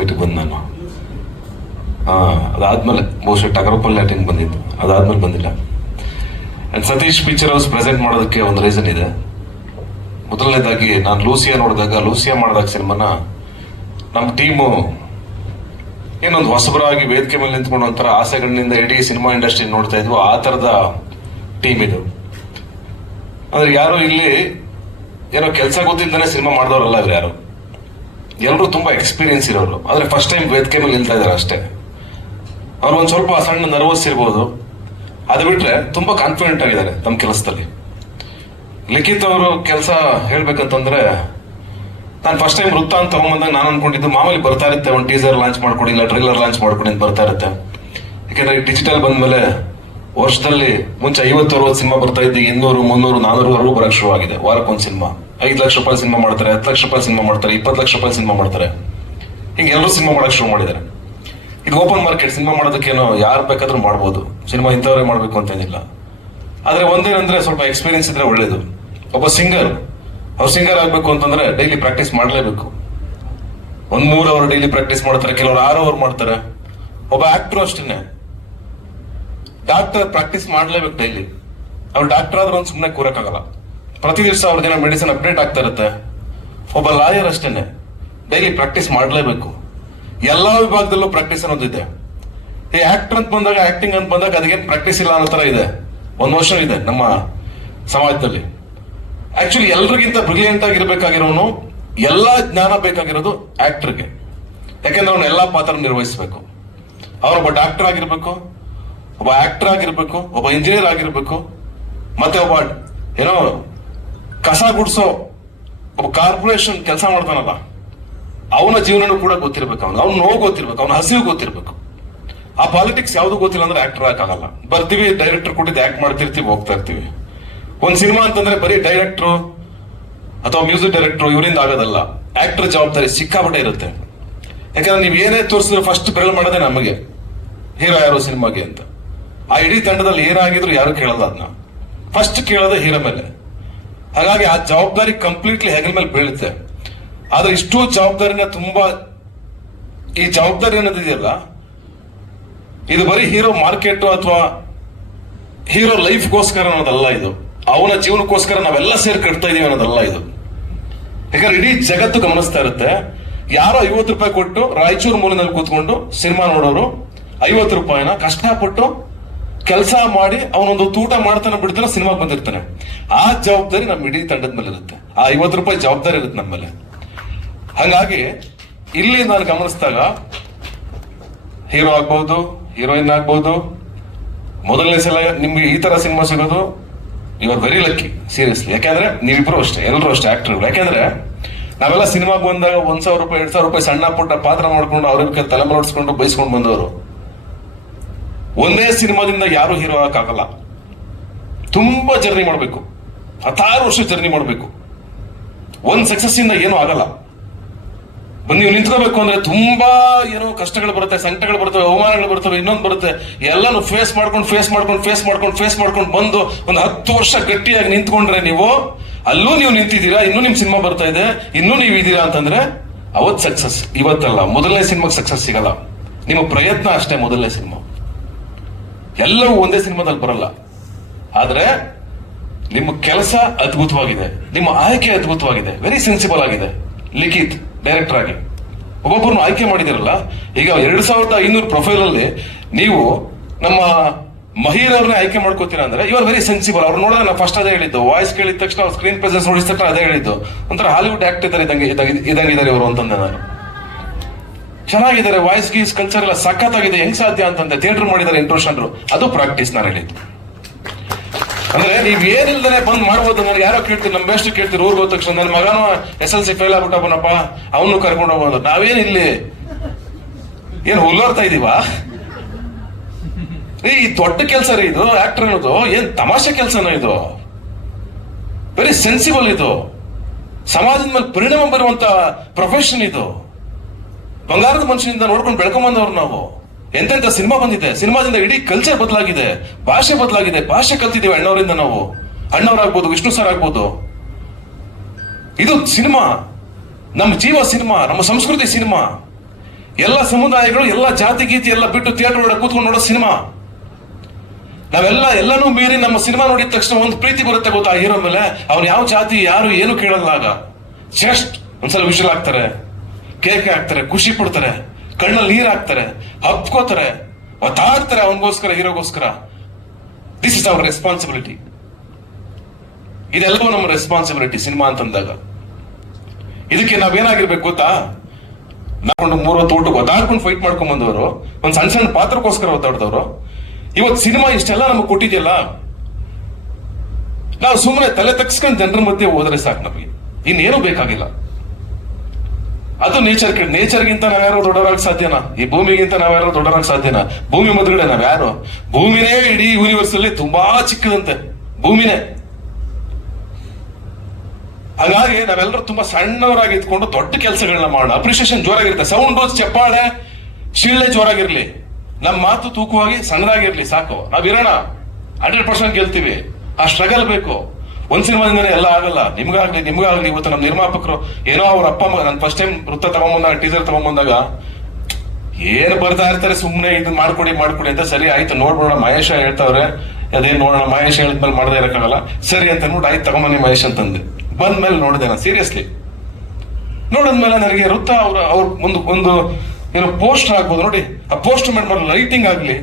ಮೀಟಿಗೆ ಬಂದು ನಾನು ಹಾ ಅದಾದ್ಮೇಲೆ ಬಹುಶಃ ಟಗರಪಲ್ಲಿ ಆಟಿಂಗ್ ಬಂದಿದ್ದು ಅದಾದ್ಮೇಲೆ ಬಂದಿಲ್ಲ. And Satish picture house present ಮಾಡೋದಕ್ಕೆ ಒಂದು ರೀಸನ್ ಇದೆ. ಮೊದಲನೇದಾಗಿ, ನಾನು ಲೂಸಿಯಾ ನೋಡಿದಾಗ, ಲೂಸಿಯಾ ಮಾಡಿದಾಗ ಸಿನಿಮಾನ ನಮ್ಮ ಟೀಮು ಏನೊಂದು ಹೊಸಬರಾಗಿ ವೇದಿಕೆ ಮೇಲೆ ನಿಂತ್ಕೊಂಡು ಒಂಥರ ಆಸೆಗಳಿಂದ ಇಡೀ ಸಿನಿಮಾ ಇಂಡಸ್ಟ್ರಿ ನೋಡ್ತಾ ಇದ್ವು. ಆ ಥರದ ಟೀಮ್ ಇದು. ಅಂದ್ರೆ ಯಾರು ಇಲ್ಲಿ ಏನೋ ಕೆಲಸ ಗೊತ್ತಿದ್ದಾನೆ ಸಿನಿಮಾ ಮಾಡಿದವರಲ್ಲ ಯಾರು? ಎಲ್ಲರೂ ತುಂಬಾ ಎಕ್ಸ್ಪೀರಿಯನ್ಸ್ ಇರೋರು. ಆದ್ರೆ ಫಸ್ಟ್ ಟೈಮ್ ವೇದಿಕೆ ಮೇಲೆ ನಿಲ್ತಾ ಇದ್ದಾರೆ ಅಷ್ಟೇ. ಅವ್ರು ಒಂದು ಸ್ವಲ್ಪ ಸಣ್ಣ ನರ್ವಸ್ ಇರ್ಬೋದು. ಅದು ಬಿಟ್ರೆ ತುಂಬಾ ಕಾನ್ಫಿಡೆಂಟ್ ಆಗಿದ್ದಾರೆ ತಮ್ಮ ಕೆಲಸದಲ್ಲಿ. ಲಿಖಿತ್ ಅವರು ಕೆಲಸ ಹೇಳ್ಬೇಕಂತಂದ್ರೆ, ನಾನು ಫಸ್ಟ್ ಟೈಮ್ ವೃತ್ತ ಅಂತ ತಗೊಂಬಂದಾಗ ನಾನು ಅನ್ಕೊಂಡಿದ್ದು ಮಾಮೂಲಿ ಬರ್ತಾ ಇರುತ್ತೆ, ಒಂದು ಟೀಸರ್ ಲಾಂಚ್ ಮಾಡ್ಕೊಡಿ, ಇಲ್ಲ ಟ್ರೈಲರ್ ಲಾಂಚ್ ಮಾಡ್ಕೊಡಿ ಅಂತ ಬರ್ತಾ ಇರುತ್ತೆ. ಯಾಕೆಂದ್ರೆ ಡಿಜಿಟಲ್ ಬಂದ್ಮೇಲೆ ವರ್ಷದಲ್ಲಿ ಮುಂಚೆ ಐವತ್ತು, ಅರವತ್ತು ಸಿನಿಮಾ ಬರ್ತಾ ಇದ್ದು, ಇನ್ನೂರು, ಮುನ್ನೂರು ನಾನೂರವರೆಗೂ ಬರಕ್ ಶುರುವಾಗಿದೆ. ವಾರಕ್ಕೊಂದು ಸಿನಿಮಾ. ಐದು ಲಕ್ಷ ರೂಪಾಯಿ ಸಿನಿಮಾ ಮಾಡ್ತಾರೆ, ಹತ್ತು ಲಕ್ಷ ರೂಪಾಯಿ ಸಿನಿಮಾ ಮಾಡ್ತಾರೆ, ಇಪ್ಪತ್ತು ಲಕ್ಷ ರೂಪಾಯಿ ಸಿನಿಮಾ ಮಾಡ್ತಾರೆ. ಹಿಂಗೆ ಎಲ್ಲರೂ ಸಿನಿಮಾ ಮಾಡಕ್ ಶುರು ಮಾಡಿದ್ದಾರೆ. ಇದು ಓಪನ್ ಮಾರ್ಕೆಟ್ ಸಿನಿಮಾ ಮಾಡೋದಕ್ಕೇನೋ ಯಾರು ಬೇಕಾದ್ರೂ ಮಾಡ್ಬೋದು. ಸಿನಿಮಾ ಇಂಥವರೇ ಮಾಡಬೇಕು ಅಂತೇನಿಲ್ಲ ಆದ್ರೆ ಒಂದೇನಂದ್ರೆ ಸ್ವಲ್ಪ ಎಕ್ಸ್ಪೀರಿಯನ್ಸ್ ಇದ್ರೆ ಒಳ್ಳೇದು. ಒಬ್ಬ ಸಿಂಗರ್ ಅವ್ರು ಸಿಂಗರ್ ಆಗಬೇಕು ಅಂತಂದ್ರೆ ಡೈಲಿ ಪ್ರಾಕ್ಟೀಸ್ ಮಾಡಲೇಬೇಕು. ಒಂದ್ ಮೂರ್ ಅವರ್ ಡೈಲಿ ಪ್ರಾಕ್ಟೀಸ್ ಮಾಡ್ತಾರೆ, ಕೆಲವರು ಆರು ಅವರ್ ಮಾಡ್ತಾರೆ. ಒಬ್ಬ ಆಕ್ಟರ್ ಅಷ್ಟೇನೆ. ಡಾಕ್ಟರ್ ಪ್ರಾಕ್ಟೀಸ್ ಮಾಡಲೇಬೇಕು ಡೈಲಿ ಅವ್ರು ಡಾಕ್ಟರ್ ಆದ್ರೆ ಒಂದು ಸುಮ್ಮನೆ ಕೂರಕ್ಕಾಗಲ್ಲ. ಪ್ರತಿ ದಿವಸ ಅವ್ರದ್ದೇನೋ ಮೆಡಿಸಿನ್ ಅಪ್ಡೇಟ್ ಆಗ್ತಾ ಇರುತ್ತೆ. ಒಬ್ಬ ಲಾಯರ್ ಅಷ್ಟೇನೆ. ಡೈಲಿ ಪ್ರಾಕ್ಟೀಸ್ ಮಾಡಲೇಬೇಕು. ಎಲ್ಲಾ ವಿಭಾಗದಲ್ಲೂ ಪ್ರಾಕ್ಟೀಸ್ ಅನ್ನೋದಿದೆ ಈ ಆಕ್ಟರ್ ಅಂತ ಬಂದಾಗ ಆಕ್ಟಿಂಗ್ ಅಂತ ಬಂದಾಗ ಅದಕ್ಕೇನು ಪ್ರಾಕ್ಟೀಸ್ ಇಲ್ಲ ಅನ್ನೋ ತರ ಇದೆ. ಒಂದು ವರ್ಷ ಇದೆ ನಮ್ಮ ಸಮಾಜದಲ್ಲಿ. ಆಕ್ಚುಲಿ ಎಲ್ರಿಗಿಂತ ಬ್ರಿಲಿಯಂಟ್ ಆಗಿರ್ಬೇಕಾಗಿರೋನು ಎಲ್ಲಾ ಜ್ಞಾನ ಬೇಕಾಗಿರೋದು ಆಕ್ಟರ್ಗೆ ಯಾಕೆಂದ್ರೆ ಅವನು ಎಲ್ಲಾ ಪಾತ್ರ ನಿರ್ವಹಿಸಬೇಕು. ಅವರೊಬ್ಬ ಡಾಕ್ಟರ್ ಆಗಿರ್ಬೇಕು, ಒಬ್ಬ ಆಕ್ಟರ್ ಆಗಿರ್ಬೇಕು, ಒಬ್ಬ ಇಂಜಿನಿಯರ್ ಆಗಿರ್ಬೇಕು, ಮತ್ತೆ ಒಬ್ಬ ಏನೋ ಕಸ ಗುಡ್ಸೋ ಒಬ್ಬ ಕಾರ್ಪೊರೇಷನ್ ಕೆಲಸ ಮಾಡ್ತಾನಲ್ಲ, ಅವನ ಜೀವನನೂ ಕೂಡ ಗೊತ್ತಿರ್ಬೇಕು ಅವನು. ಅವ್ನ ನೋವು ಗೊತ್ತಿರ್ಬೇಕು, ಅವನ ಹಸಿವು ಗೊತ್ತಿರ್ಬೇಕು. ಆ ಪಾಲಿಟಿಕ್ಸ್ ಯಾವ್ದು ಗೊತ್ತಿಲ್ಲ ಅಂದ್ರೆ ಆಕ್ಟರ್ ಆಗಲ್ಲ. ಬರ್ತೀವಿ ಡೈರೆಕ್ಟರ್ ಕೊಟ್ಟಿದ್ದು ಆಕ್ಟ್ ಮಾಡ್ತಿರ್ತೀವಿ, ಹೋಗ್ತಾ ಇರ್ತೀವಿ. ಒಂದು ಸಿನಿಮಾ ಅಂತಂದ್ರೆ ಬರೀ ಡೈರೆಕ್ಟ್ರು ಅಥವಾ ಮ್ಯೂಸಿಕ್ ಡೈರೆಕ್ಟ್ರು ಇವರಿಂದ ಆಗೋದಲ್ಲ. ಆಕ್ಟರ್ ಜವಾಬ್ದಾರಿ ಸಿಕ್ಕಾಪಟ್ಟೆ ಇರುತ್ತೆ. ಯಾಕಂದ್ರೆ ನೀವು ಏನೇ ತೋರಿಸಿದ್ರು ಫಸ್ಟ್ ಬೆರಳು ಮಾಡೋದೇ ನಮಗೆ. ಹೀರೋ ಯಾರು ಸಿನಿಮಾಗೆ ಅಂತ. ಆ ಇಡೀ ತಂಡದಲ್ಲಿ ಏನಾಗಿದ್ರು ಯಾರು ಕೇಳಲ್ಲ ಅದನ್ನ. ಫಸ್ಟ್ ಕೇಳೋದೇ ಹೀರೋ ಮೇಲೆ. ಹಾಗಾಗಿ ಆ ಜವಾಬ್ದಾರಿ ಕಂಪ್ಲೀಟ್ಲಿ ಹೆಗಲ ಮೇಲೆ ಬೀಳುತ್ತೆ. ಆದ್ರೆ ಇಷ್ಟು ಜವಾಬ್ದಾರಿನ ತುಂಬಾ ಈ ಜವಾಬ್ದಾರಿ ಅನ್ನೋದಿದೆಯಲ್ಲ ಇದು ಬರೀ ಹೀರೋ ಮಾರ್ಕೆಟ್ ಅಥವಾ ಹೀರೋ ಲೈಫ್ಗೋಸ್ಕರ ಅನ್ನೋದಲ್ಲ ಇದು. ಅವನ ಜೀವನಕ್ಕೋಸ್ಕರ ನಾವೆಲ್ಲ ಸೇರಿ ಕಟ್ತಾ ಇದೀವಿ ಅನ್ನೋದಲ್ಲ ಇದು. ಯಾಕಂದ್ರೆ ಇಡೀ ಜಗತ್ತು ಗಮನಿಸ್ತಾ ಇರುತ್ತೆ. ಯಾರೋ ಐವತ್ತು ರೂಪಾಯಿ ಕೊಟ್ಟು ರಾಯಚೂರು ಮೂಲದಲ್ಲಿ ಕೂತ್ಕೊಂಡು ಸಿನಿಮಾ ನೋಡೋರು ಐವತ್ತು ರೂಪಾಯಿನ ಕಷ್ಟಪಟ್ಟು ಕೆಲಸ ಮಾಡಿ ಅವನೊಂದು ತೂಟ ಮಾಡ್ತಾನೆ ಬಿಡ್ತಾನೆ ಸಿನಿಮಾಗೆ ಬಂದಿರ್ತಾನೆ. ಆ ಜವಾಬ್ದಾರಿ ನಮ್ಮ ಇಡೀ ತಂಡದ ಮೇಲೆ ಇರುತ್ತೆ. ಆ ಐವತ್ತು ರೂಪಾಯಿ ಜವಾಬ್ದಾರಿ ಇರುತ್ತೆ ನಮ್ಮ ಮೇಲೆ. ಹಾಗಾಗಿ ಇಲ್ಲಿ ನಾನು ಗಮನಿಸಿದಾಗ ಹೀರೋ ಆಗ್ಬಹುದು ಹೀರೋಯಿನ್ ಆಗ್ಬಹುದು ಮೊದಲನೇ ಸಲ ನಿಮ್ಗೆ ಈ ತರ ಸಿನಿಮಾ ಸಿಗೋದು you are very lucky seriously ಯಾಕಂದ್ರೆ ನೀವಿಬ್ರು ಅಷ್ಟೇ ಎಲ್ಲರೂ ಅಷ್ಟೇ ಆಕ್ಟರ್ಗಳು ಯಾಕಂದ್ರೆ ನಾವೆಲ್ಲ ಸಿನಿಮಾಗೆ ಬಂದಾಗ ಒಂದ್ ಸಾವಿರ ರೂಪಾಯಿ, ಎರಡ್ ಸಾವಿರ ರೂಪಾಯಿ ಸಣ್ಣ ಪುಟ್ಟ ಪಾತ್ರ ಮಾಡ್ಕೊಂಡು ಅವ್ರಿಗೆ ತಲೆ ಮಲಡಿಸ್ಕೊಂಡು ಬೈಸ್ಕೊಂಡು ಬಂದವರು. ಒಂದೇ ಸಿನಿಮಾದಿಂದ ಯಾರು ಹೀರೋ ಆಗಕ್ಕಾಗಲ್ಲ. ತುಂಬಾ ಜರ್ನಿ ಮಾಡಬೇಕು. ಹತ್ತಾರು ವರ್ಷ ಜರ್ನಿ ಮಾಡಬೇಕು. ಒಂದು ಸಕ್ಸಸ್ ಇಂದ ಏನೂ ಆಗಲ್ಲ. ನೀವು ನಿಂತ್ಕೋಬೇಕು ಅಂದ್ರೆ ತುಂಬಾ ಏನೋ ಕಷ್ಟಗಳು ಬರುತ್ತೆ, ಸಂಕಟಗಳು ಬರ್ತವೆ, ಅವಮಾನಗಳು ಬರ್ತವೆ, ಇನ್ನೊಂದು ಬರುತ್ತೆ. ಎಲ್ಲಾನು ಫೇಸ್ ಮಾಡ್ಕೊಂಡು ಫೇಸ್ ಮಾಡ್ಕೊಂಡು ಫೇಸ್ ಮಾಡ್ಕೊಂಡು ಫೇಸ್ ಮಾಡ್ಕೊಂಡು ಬಂದು ಒಂದು ಹತ್ತು ವರ್ಷ ಗಟ್ಟಿಯಾಗಿ ನಿಂತ್ಕೊಂಡ್ರೆ ನೀವು, ಅಲ್ಲೂ ನೀವು ನಿಂತಿದ್ದೀರಾ, ಇನ್ನೂ ನಿಮ್ ಸಿನಿಮಾ ಬರ್ತಾ ಇದೆ, ಇನ್ನೂ ನೀವು ಇದ್ದೀರಾ ಅಂತಂದ್ರೆ ಅವತ್ ಸಕ್ಸಸ್ ಇವತ್ತಲ್ಲ. ಮೊದಲನೇ ಸಿನಿಮಾಗೆ ಸಕ್ಸಸ್ ಸಿಗಲ್ಲ. ನಿಮ್ಮ ಪ್ರಯತ್ನ ಅಷ್ಟೇ ಮೊದಲನೇ ಸಿನಿಮಾ. ಎಲ್ಲವೂ ಒಂದೇ ಸಿನಿಮಾದಲ್ಲಿ ಬರಲ್ಲ. ಆದ್ರೆ ನಿಮ್ಮ ಕೆಲಸ ಅದ್ಭುತವಾಗಿದೆ. ನಿಮ್ಮ ಆಯ್ಕೆ ಅದ್ಭುತವಾಗಿದೆ. ವೆರಿ ಸೆನ್ಸಿಬಲ್ ಆಗಿದೆ. ಲಿಖಿತ್ ಡೈರೆಕ್ಟರ್ ಆಗಿ. ಒಬ್ಬೊಬ್ಬರನ್ನು ಆಯ್ಕೆ ಮಾಡಿದಿರಲ್ಲ ಈಗ ಎರಡ್ ಸಾವಿರದ ಐನೂರು ಪ್ರೊಫೈಲ್ ಅಲ್ಲಿ ನೀವು ನಮ್ಮ ಮಹಿರ್ ಅವ್ರನ್ನ ಆಯ್ಕೆ ಮಾಡ್ಕೋತೀರಾ ಅಂದ್ರೆ ಇವರು ವೆರಿ ಸೆನ್ಸಿಬಲ್ ಅವ್ರು ನೋಡಿದ್ರೆ ನಾನು ಫಸ್ಟ್ ಅದೇ ಹೇಳಿದ್ದು. ವಾಯ್ಸ್ ಕೇಳಿದ ತಕ್ಷಣ ಸ್ಕ್ರೀನ್ ಪ್ರೆಸೆನ್ಸ್ ನೋಡಿದ ತಕ್ಷಣ ಅದೇ ಹೇಳಿದ್ದು. ಒಂಥರ ಹಾಲಿವುಡ್ ಆಕ್ಟ್ ಇದ್ದಾರೆ ಇದಂಗೆ ಇದಂಗಿದ್ದಾರೆ ಇವರು ಅಂತಂದೆ ನಾನು. ಚೆನ್ನಾಗಿದ್ದಾರೆ ವಾಯ್ಸ್ ಗೀಸ್ ಕಲ್ಚರ್ ಎಲ್ಲ ಸಖತ್ತಾಗಿದೆ ಹೆಂಗ್ ಸಾಧ್ಯ ಅಂತಂದೆ ಥಿಯೇಟರ್ ಮಾಡಿದ್ದಾರೆ ಇಂಟ್ರೋಷನ್ರು ಅದು ಪ್ರಾಕ್ಟೀಸ್ ನಾನು ಹೇಳಿದ್ದು ಅಂದ್ರೆ ನೀವ್ ಏನಿಲ್ದೇ ಬಂದ್ ಮಾಡ್ಬೋದು, ನನಗೆ ಯಾರೋ ಕೇಳ್ತೀರಿ ನಮ್ಮ ಬೆಸ್ಟ್ ಕೇಳ್ತೀರಿ ಊರ್ಗೆ ಹೋದ ತಕ್ಷಣ ನನ್ನ ಮಗನೂ ಎಸ್ ಎಲ್ ಸಿ ಫೇಲ್ ಆಗ್ಬಿಟ್ಟವನಪ್ಪ ಅವನು ಕರ್ಕೊಂಡು ಹೋಗೋದು ನಾವೇನ್ ಇಲ್ಲಿ ಏನ್ ಹುಲ್ಲೋರ್ತಾ ಇದೀವಾ? ಈ ದೊಡ್ಡ ಕೆಲಸ ರೀ ಇದು ಆಕ್ಟರ್ ಅನ್ನೋದು, ಏನ್ ತಮಾಷೆ ಕೆಲಸನೋ ಇದು? ವೆರಿ ಸೆನ್ಸಿಬಲ್ ಇದು. ಸಮಾಜದ ಮೇಲೆ ಪರಿಣಾಮ ಬರುವಂತ ಪ್ರೊಫೆಷನ್ ಇದು. ಬಂಗಾರದ ಮನುಷ್ಯನಿಂದ ನೋಡ್ಕೊಂಡು ಬೆಳ್ಕೊಂಬಂದವ್ರು ನಾವು. ಎಂತೆಂತ ಸಿನಿಮಾ ಬಂದಿದೆ? ಸಿನಿಮಾದಿಂದ ಇಡೀ ಕಲ್ಚರ್ ಬದಲಾಗಿದೆ. ಭಾಷೆ ಬದಲಾಗಿದೆ. ಭಾಷೆ ಕಲ್ತಿದ್ದೇವೆ ಅಣ್ಣವರಿಂದ ನಾವು. ಅಣ್ಣವರಾಗ್ಬೋದು, ವಿಷ್ಣು ಸರ್ ಆಗ್ಬೋದು. ಇದು ಸಿನಿಮಾ. ನಮ್ಮ ಜೀವ ಸಿನಿಮಾ, ನಮ್ಮ ಸಂಸ್ಕೃತಿ ಸಿನಿಮಾ. ಎಲ್ಲ ಸಮುದಾಯಗಳು, ಎಲ್ಲ ಜಾತಿ ಗೀತಿ ಎಲ್ಲ ಬಿಟ್ಟು ಥಿಯೇಟರ್ ಒಳಗೆ ಕೂತ್ಕೊಂಡು ನೋಡೋ ಸಿನಿಮಾ. ನಾವೆಲ್ಲ ಎಲ್ಲನೂ ಮೀರಿ ನಮ್ಮ ಸಿನಿಮಾ ನೋಡಿದ ತಕ್ಷಣ ಒಂದು ಪ್ರೀತಿ ಬರುತ್ತೆ ಗೊತ್ತಾ ಹೀರೋ ಮೇಲೆ? ಅವ್ನು ಯಾವ ಜಾತಿ, ಯಾರು, ಏನು ಕೇಳಲ್ಲ ಆಗ. ಜಸ್ಟ್ ಒಂದ್ಸಲ ವಿಷಲ್ ಹಾಕ್ತಾರೆ ಕೇಕ್ ಹಾಕ್ತಾರೆ, ಖುಷಿ ಪಡ್ತಾರೆ, ಕಣ್ಣಲ್ಲಿ ನೀರ್ ಹಾಕ್ತಾರೆ ಹಪ್ಕೋತಾರೆ ಒತ್ತಾಡ್ತಾರೆ ಅವನಿಗೋಸ್ಕರ, ಹೀರೋಗೋಸ್ಕರ. ದಿಸ್ ಇಸ್ ಅವರ್ ರೆಸ್ಪಾನ್ಸಿಬಿಲಿಟಿ ಇದೆಲ್ಲವೂ ನಮ್ಮ ರೆಸ್ಪಾನ್ಸಿಬಿಲಿಟಿ ಸಿನಿಮಾ ಅಂತಂದಾಗ ಇದಕ್ಕೆ ನಾವೇನಾಗಿರ್ಬೇಕು ಗೊತ್ತಾ? ನಾವು ಮೂರೊತ್ತು ಊಟಕ್ಕೆ ಒದಾಡ್ಕೊಂಡು ಫೈಟ್ ಮಾಡ್ಕೊಂಡ್ ಬಂದವರು ಒಂದ್ ಸಣ್ಣ ಸಣ್ಣ ಪಾತ್ರಕ್ಕೋಸ್ಕರ ಒದ್ದಾಡ್ದವ್ರು. ಇವತ್ತು ಸಿನಿಮಾ ಇಷ್ಟೆಲ್ಲ ನಮಗೆ ಕೊಟ್ಟಿದೆಯಲ್ಲ? ನಾವು ಸುಮ್ಮನೆ ತಲೆ ತಗ್ಸ್ಕೊಂಡು ಜನರ ಮಧ್ಯೆ ಹೋದ್ರೆ ಸಾಕು ನಮಗೆ. ಇನ್ನೇನು ಬೇಕಾಗಿಲ್ಲ. ಅದು ನೇಚರ್ ನೇಚರ್ಗಿಂತ ನಾವ್ಯಾರು ದೊಡ್ಡವರಾಗ ಸಾಧ್ಯನಾ? ಈ ಭೂಮಿಗಿಂತ ನಾವ್ಯಾರು ದೊಡ್ಡವರಾಗ ಸಾಧ್ಯನಾ? ಭೂಮಿ ಮೊದಲುಗಡೆ ನಾವ್ಯಾರು? ಭೂಮಿನೇ ಇಡೀ ಯೂನಿವರ್ಸ್ ಅಲ್ಲಿ ತುಂಬಾ ಚಿಕ್ಕದಂತೆ. ಭೂಮಿನೇ. ಹಾಗಾಗಿ ನಾವೆಲ್ಲರೂ ತುಂಬಾ ಸಣ್ಣವರಾಗಿ ಇದ್ಕೊಂಡು ದೊಡ್ಡ ಕೆಲಸಗಳನ್ನ ಮಾಡೋಣ. ಅಪ್ರಿಸಿಯೇಷನ್ ಜೋರಾಗಿರುತ್ತೆ. ಸೌಂಡ್ ಚಪ್ಪಾಳೆ ಶಿಳ್ಳೆ ಜೋರಾಗಿರ್ಲಿ. ನಮ್ಮ ಮಾತು ತೂಕವಾಗಿ ಸಣ್ಣದಾಗಿರ್ಲಿ ಸಾಕು. ನಾವಿರೋಣ. ಹಂಡ್ರೆಡ್ ಪರ್ಸೆಂಟ್ ಗೆಲ್ತೀವಿ. ಆ ಸ್ಟ್ರಗಲ್ ಬೇಕು. ಒಂದ್ ಸಿನಿಮಾದಿಂದನೇ ಎಲ್ಲ ಆಗಲ್ಲ. ನಿಮ್ಗಾಗ್ಲಿ ನಿಮ್ಗಾಗ್ಲಿ ಇವತ್ತು ನಮ್ಮ ನಿರ್ಮಾಪಕರು ಏನೋ ಅವ್ರ ಅಪ್ಪ ನಾನು ಫಸ್ಟ್ ಟೈಮ್ ವೃತ್ತ ತಗೊಂಬಂದಾಗ ಟೀಸರ್ ತಗೊಂಬಂದಾಗ ಏನು ಬರ್ತಾ ಇರ್ತಾರೆ ಸುಮ್ಮನೆ ಇದನ್ನ ಮಾಡ್ಕೊಡಿ ಮಾಡ್ಕೊಡಿ ಅಂತ ಸರಿ ಆಯ್ತು ನೋಡ್ಬೋಣ ಮಹೇಶ ಹೇಳ್ತಾವ್ರೆ. ಅದೇನ್ ನೋಡೋಣ, ಮಹೇಶ್ ಹೇಳಿದ್ಮೇಲೆ ಮಾಡದೇ ಇರಕ್ಕಾಗಲ್ಲ. ಸರಿ ಅಂತ ನೋಡಿ ಆಯ್ತು, ತಗೊಂಬನ್ನಿ ಮಹೇಶ್ ಅಂತಂದೆ. ಬಂದ್ಮೇಲೆ ನೋಡಿದೆ ನಾನು ಸೀರಿಯಸ್ಲಿ ನೋಡಿದ್ಮೇಲೆ ನನಗೆ ವೃತ್ತ ಅವ್ರ ಅವ್ರ ಒಂದು ಒಂದು ಏನೋ ಪೋಸ್ಟರ್ ಆಗ್ಬೋದು ನೋಡಿ. ಆ ಪೋಸ್ಟರ್ ಮಾಡೋ ಲೈಟಿಂಗ್ ಆಗ್ಲಿ,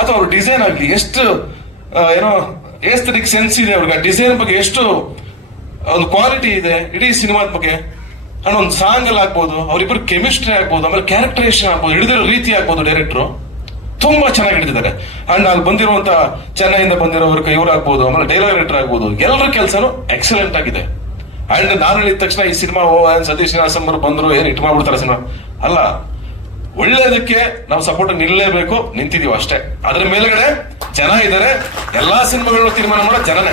ಅಥವಾ ಅವ್ರ ಡಿಸೈನ್ ಆಗ್ಲಿ, ಎಷ್ಟು ಏನೋ ಏಸ್ತರಿಕ್ ಸೆನ್ಸ್ ಇದೆ ಅವ್ರಿಗೆ. ಡಿಸೈನ್ ಬಗ್ಗೆ ಎಷ್ಟು, ಒಂದು ಕ್ವಾಲಿಟಿ ಇದೆ, ಇಡೀ ಸಿನಿಮಾದ ಬಗ್ಗೆ. ಅಂಡ್ ಒಂದು ಸಾಂಗ್ ಅಲ್ಲಿ ಆಗ್ಬೋದು ಅವ್ರಿಬ್ಬರು ಕೆಮಿಸ್ಟ್ರಿ ಆಗ್ಬೋದು, ಆಮೇಲೆ ಕ್ಯಾರೆಕ್ಟರೇಷನ್ ಆಗ್ಬೋದು, ಹಿಡಿದಿರೋ ರೀತಿ ಆಗ್ಬೋದು ಡೈರೆಕ್ಟ್ರು ತುಂಬಾ ಚೆನ್ನಾಗಿ ಹಿಡಿದಿದ್ದಾರೆ. ಅಂಡ್ ಅಲ್ಲಿ ಬಂದಿರುವಂತ ಚೆನ್ನೈಯಿಂದ ಬಂದಿರೋರ್ಗೆ ಇವ್ರು ಆಗ್ಬೋದು, ಆಮೇಲೆ ಡೈಲಾಗ್ ರೈಟರ್ ಆಗ್ಬೋದು, ಎಲ್ಲರ ಕೆಲಸನೂ ಎಕ್ಸಲೆಂಟ್ ಆಗಿದೆ. ಅಂಡ್ ನಾನು ಹೇಳಿದ ತಕ್ಷಣ ಈ ಸಿನಿಮಾ ಓ ಸತೀಶ್ ಅವರು ಬಂದ್ರು, ಏನು ಇಟ್ಟು ಮಾಡ್ಬಿಡ್ತಾರೆ ಸಿನಿಮಾ. ಅಲ್ಲ ಒಳ್ಳೇದಕ್ಕೆ ನಾವು ಸಪೋರ್ಟ್ ನಿಲ್ಲಲೇಬೇಕು ನಿಂತಿದೀವಿ ಅಷ್ಟೇ. ಅದ್ರ ಮೇಲ್ಗಡೆ ಜನ ಇದ್ದಾರೆ ಎಲ್ಲಾ ಸಿನಿಮಾಗಳನ್ನ ತೀರ್ಮಾನ ಮಾಡೋ ಜನನೇ.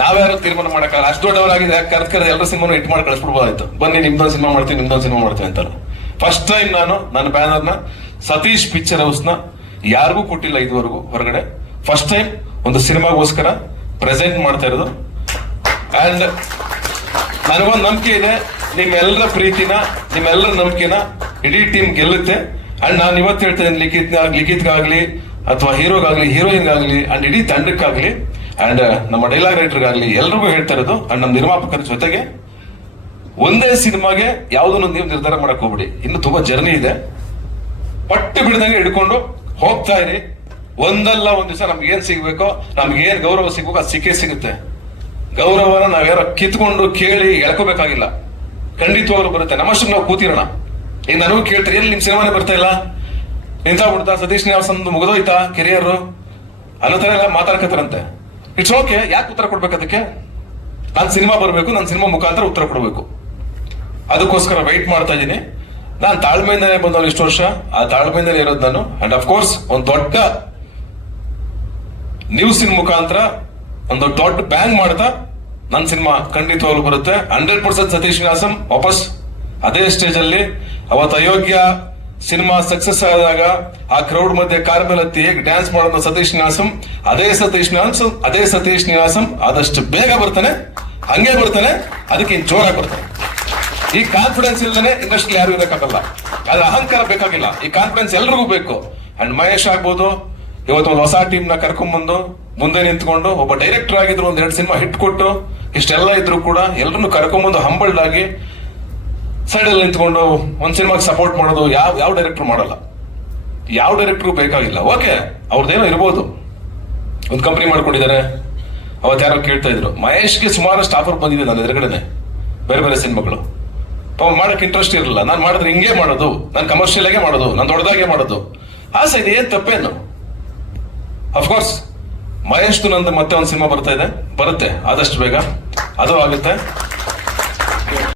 ನಾವ್ಯಾರು ತೀರ್ಮಾನ ಮಾಡಕ್ಕಾಗಲ್ಲ. ಅಷ್ಟು ದೊಡ್ಡವರಾಗಿದೆ ಕರ್ಕರೆ ಎಲ್ಲ ಸಿನಿಮಾನು ಇಟ್ ಮಾಡಿ ಕಳಿಸ್ಬಿಡ್ಬೋದಾಯ್ತು. ಬನ್ನಿ, ನಿಮ್ದೊಂದು ಸಿನಿಮಾ ಮಾಡ್ತೀನಿ, ನಿಮ್ದೊಂದು ಸಿನಿಮಾ ಮಾಡ್ತೀನಿ ಅಂತಾರೆ. ಫಸ್ಟ್ ಟೈಮ್ ನಾನು, ನನ್ನ ಬ್ಯಾನರ್ನ ಸತೀಶ್ ಪಿಕ್ಚರ್ ಹೌಸ್ನ ಯಾರಿಗೂ ಕೊಟ್ಟಿಲ್ಲ ಇದುವರೆಗೂ ಹೊರಗಡೆ. ಫಸ್ಟ್ ಟೈಮ್ ಒಂದು ಸಿನಿಮಾಗೋಸ್ಕರ ಪ್ರೆಸೆಂಟ್ ಮಾಡ್ತಾ ಇರೋದು. ಅಂಡ್ ನನಗೊಂದು ನಂಬಿಕೆ ಇದೆ. ನಿಮ್ಮೆಲ್ಲರ ಪ್ರೀತಿನ ನಿಮ್ಮೆಲ್ಲರ ನಂಬಿಕೆನ ಇಡೀ ಟೀಮ್ ಗೆಲ್ಲುತ್ತೆ. ಅಂಡ್ ನಾನು ಇವತ್ತು ಹೇಳ್ತೇನೆ ಲಿಖಿತ್ ಲಿಖಿತ್ಗಾಗ್ಲಿ ಅಥವಾ ಹೀರೋಗಾಗ್ಲಿ, ಹೀರೋಯಿನ್ಗಾಗ್ಲಿ ಅಂಡ್ ಇಡೀ ತಂಡಕ್ಕಾಗ್ಲಿ ಅಂಡ್ ನಮ್ಮ ಡೈಲಾಗ್ ರೈಟರ್ಗಾಗ್ಲಿ ಎಲ್ರಿಗೂ ಹೇಳ್ತಾ ಇರೋದು ಅಂಡ್ ನಮ್ಮ ನಿರ್ಮಾಪಕರ ಜೊತೆಗೆ ಒಂದೇ ಸಿನಿಮಾಗೆ ಯಾವುದನ್ನು ನೀವು ನಿರ್ಧಾರ ಮಾಡಕ್ ಹೋಗ್ಬಿಡಿ. ಇನ್ನು ತುಂಬಾ ಜರ್ನಿ ಇದೆ. ಪಟ್ಟು ಬಿಡದಂಗೆ ಹಿಡ್ಕೊಂಡು ಹೋಗ್ತಾ ಇರಿ. ಒಂದಲ್ಲ ಒಂದ್ ದಿವಸ ನಮ್ಗೆ ಏನ್ ಸಿಗ್ಬೇಕೋ, ನಮ್ಗೆ ಏನ್ ಗೌರವ ಸಿಗ್ಬೇಕೋ ಅದು ಸಿಕ್ಕೇ ಸಿಗುತ್ತೆ. ಗೌರವನ ನಾವ್ಯಾರೋ ಕಿತ್ಕೊಂಡು ಕೇಳಿ ಎಳ್ಕೋಬೇಕಾಗಿಲ್ಲ. ಖಂಡಿತವಾಗ್ಲೂ ಬರುತ್ತೆ. ನಮ್ಮಷ್ಟು ನಾವು ಕೂತಿರೋಣ. ಈಗ ನನಗೂ ಕೇಳ್ತಾರೆ? ಎಲ್ಲಿ ನಿಮ್ ಸಿನಿಮಾನೇ ಬರ್ತಾ ಇಲ್ಲ? ನಿಂತ ಬಿಡ್ತಾ ಸತೀಶ್ ನಿವಾಸಂದು ಮುಗಿದೋಯ್ತಾ ಕೆರಿಯರ್? ಅನ್ನೋ ಥರ ಎಲ್ಲ ಮಾತಾಡ್ಕತ್ತಾರಂತೆ. ಇಟ್ಸ್ ಓಕೆ ಯಾಕೆ ಉತ್ತರ ಕೊಡ್ಬೇಕು ಅದಕ್ಕೆ? ನಾನು ಸಿನಿಮಾ ಬರಬೇಕು ನನ್ನ ಸಿನಿಮಾ ಮುಖಾಂತರ ಉತ್ತರ ಕೊಡಬೇಕು. ಅದಕ್ಕೋಸ್ಕರ ವೈಟ್ ಮಾಡ್ತಾ ಇದ್ದೀನಿ. ನಾನು ತಾಳ್ಮೆಯಿಂದಲೇ ಬಂದವನು ಇಷ್ಟು ವರ್ಷ. ಆ ತಾಳ್ಮೆಯಿಂದಲೇ ಇರೋದು ನಾನು. ಅಂಡ್ ಕೋರ್ಸ್ ಒಂದು ದೊಡ್ಡ ನ್ಯೂಸಿನ ಮುಖಾಂತರ ಒಂದು ದೊಡ್ಡ ಬ್ಯಾಂಗ್ ಮಾಡ್ತಾ ನನ್ನ ಸಿನಿಮಾ ಖಂಡಿತವಾಗ್ಲೂ ಬರುತ್ತೆ. ಹಂಡ್ರೆಡ್ ಪರ್ಸೆಂಟ್ ಸತೀಶ್ ನಿವಾಸಂ ವಾಪಸ್ ಅದೇ ಸ್ಟೇಜ್ ಅಲ್ಲಿ ಅವತ್ತು ಅಯೋಗ್ಯ ಸಿನಿಮಾ ಸಕ್ಸಸ್ ಆದಾಗ ಆ ಕ್ರೌಡ್ ಮಧ್ಯೆ ಕಾರ್ ಮೇಲೆ ಹತ್ತಿ ಹೇಗೆ ಡ್ಯಾನ್ಸ್ ಮಾಡೋದು ಸತೀಶ್ ನಿವಾಸಂ ಅದೇ ಸತೀಶ್ ನಿವಾಸಂ ಅದೇ ಸತೀಶ್ ನಿವಾಸಂ ಆದಷ್ಟು ಬೇಗ ಬರ್ತಾನೆ, ಹಂಗೆ ಬರ್ತಾನೆ, ಅದಕ್ಕೆ ಜೋರಾಗಿ ಬರ್ತಾನೆ. ಈ ಕಾನ್ಫಿಡೆನ್ಸ್ ಇಲ್ಲದೆ ಇಂಡಸ್ಟ್ರಿ ಯಾರು ಇರಕ್ಕಾಗಲ್ಲ. ಅದ್ರ ಅಹಂಕಾರ ಬೇಕಾಗಿಲ್ಲ. ಈ ಕಾನ್ಫಿಡೆನ್ಸ್ ಎಲ್ರಿಗೂ ಬೇಕು. ಅಂಡ್ ಮಹೇಶ್ ಆಗ್ಬೋದು, ಇವತ್ತು ಒಂದು ಹೊಸ ಟೀಮ್ನ ಕರ್ಕೊಂಡ್ಬಂದು ಮುಂದೆ ನಿಂತ್ಕೊಂಡು ಒಬ್ಬ ಡೈರೆಕ್ಟರ್ ಆಗಿದ್ರು ಒಂದ್ ಎರಡು ಸಿನಿಮಾ ಹಿಟ್ ಕೊಟ್ಟು, ಇಷ್ಟೆಲ್ಲ ಇದ್ರು ಕೂಡ ಎಲ್ಲರನ್ನು ಕರ್ಕೊಂಡ್ಬಂದು ಹಂಬಲ್ಡ್ ಆಗಿ ಸೈಡ್ ಅಲ್ಲಿ ನಿಂತ್ಕೊಂಡು ಒಂದು ಸಿನಿಮಾಗೆ ಸಪೋರ್ಟ್ ಮಾಡೋದು ಯಾವ ಯಾವ ಡೈರೆಕ್ಟರ್ ಮಾಡಲ್ಲ. ಯಾವ ಡೈರೆಕ್ಟರ್ ಬೇಕಾಗಿಲ್ಲ. ಓಕೆ ಅವ್ರದ್ದೇನೋ ಇರ್ಬೋದು. ಒಂದು ಕಂಪ್ನಿ ಮಾಡ್ಕೊಂಡಿದ್ದಾರೆ. ಅವತ್ತು ಯಾರೋ ಕೇಳ್ತಾ ಇದ್ರು, ಮಹೇಶ್ಗೆ ಸುಮಾರಷ್ಟು ಆಫರ್ ಬಂದಿದೆ ನನ್ನ ಎದುರುಗಡೆನೆ. ಬೇರೆ ಬೇರೆ ಸಿನಿಮಾಗಳು. ಪಾಪ ಮಾಡಕ್ ಇಂಟ್ರೆಸ್ಟ್ ಇರಲಿಲ್ಲ. ನಾನು ಮಾಡಿದ್ರೆ ಹಿಂಗೆ ಮಾಡೋದು. ನಾನು ಕಮರ್ಷಿಯಲ್ ಆಗೇ ಮಾಡೋದು. ನಾನು ದೊಡ್ಡದಾಗೆ ಮಾಡೋದು. ಆಸೆ ಇದೆ ಏನ್ ತಪ್ಪೇನು? ಅಫ್ಕೋರ್ಸ್ ಮಹೇಶ್ದು ನಂದು ಮತ್ತೆ ಒಂದು ಸಿನಿಮಾ ಬರ್ತಾ ಇದೆ. ಬರುತ್ತೆ. ಆದಷ್ಟು ಬೇಗ. ಅದು ಆಗುತ್ತೆ.